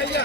ஐயா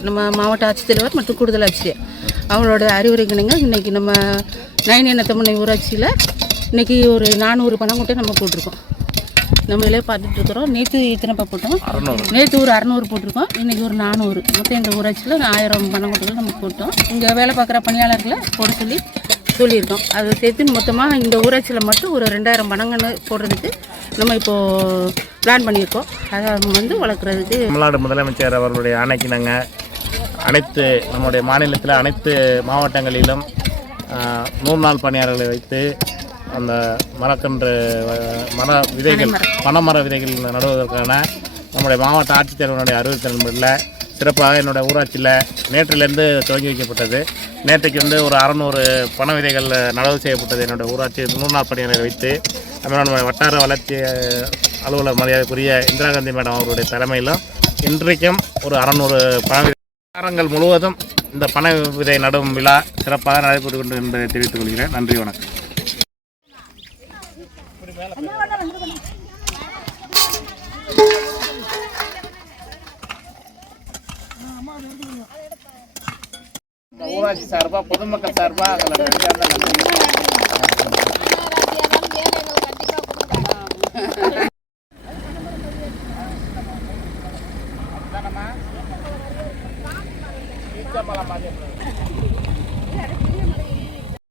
நம்ம மாவட்ட ஆட்சித்தலைவர் மற்றும் கூடுதல் ஆட்சியர். அவங்களோட அறிவுரைக்கணுங்க இன்றைக்கி நம்ம நயன் எண்ணத்தம்மனை ஊராட்சியில் இன்றைக்கி ஒரு நானூறு பணம் நம்ம போட்டிருக்கோம். நம்மளே பார்த்துட்டு இருக்கிறோம். நேற்று இத்தனைப்பா போட்டோம். நேற்று ஒரு அறநூறு போட்டிருக்கோம். இன்றைக்கி ஒரு நானூறு. மொத்தம் இந்த ஊராட்சியில் ஆயிரம் பணங்கொட்டைகள் நம்ம போட்டோம். இங்கே வேலை பார்க்குற பணியாளர்களை போட சொல்லி சொல்லியிருக்கோம். அதை சேர்த்து மொத்தமாக இந்த ஊராட்சியில் மட்டும் ஒரு ரெண்டாயிரம் பணங்கன்னு போடுறதுக்கு நம்ம இப்போது பிளான் பண்ணியிருக்கோம். அதை வந்து வளர்க்குறதுக்கு தமிழ்நாடு முதலமைச்சர் அவர்களுடைய ஆணைக்கு நாங்கள் அனைத்து நம்முடைய மாநிலத்தில் அனைத்து மாவட்டங்களிலும் நூறு நாள் பணியாளர்களை வைத்து அந்த மரக்கன்று மர விதைகள் பனைமர விதைகள் நடுவதற்கான நம்முடைய மாவட்ட ஆட்சித்தலைவருடைய அறிவுறுத்தல் சிறப்பாக என்னுடைய ஊராட்சியில் நேற்றிலிருந்து துவங்கி வைக்கப்பட்டது. நேற்றைக்கு வந்து ஒரு அறநூறு பனை விதைகள் நடவு செய்யப்பட்டது என்னுடைய ஊராட்சி நூறு நாள் பணியாளரை வைத்து நம்மளோட வட்டார வளர்ச்சி அலுவலர் மரியாதைக்குரிய இந்திரா காந்தி மேடம் அவருடைய தலைமையிலும் இன்றைக்கும் ஒரு அறநூறு பண விதை வாரங்கள் முழுவதும் இந்த பண விதை நடும் விழா சிறப்பாக நடைபெற்று கொண்டு என்பதை தெரிவித்துக் கொள்கிறேன். நன்றி வணக்கம். ஊராட்சி சார்பாக பொதுமக்கள் சார்பாக நன்றி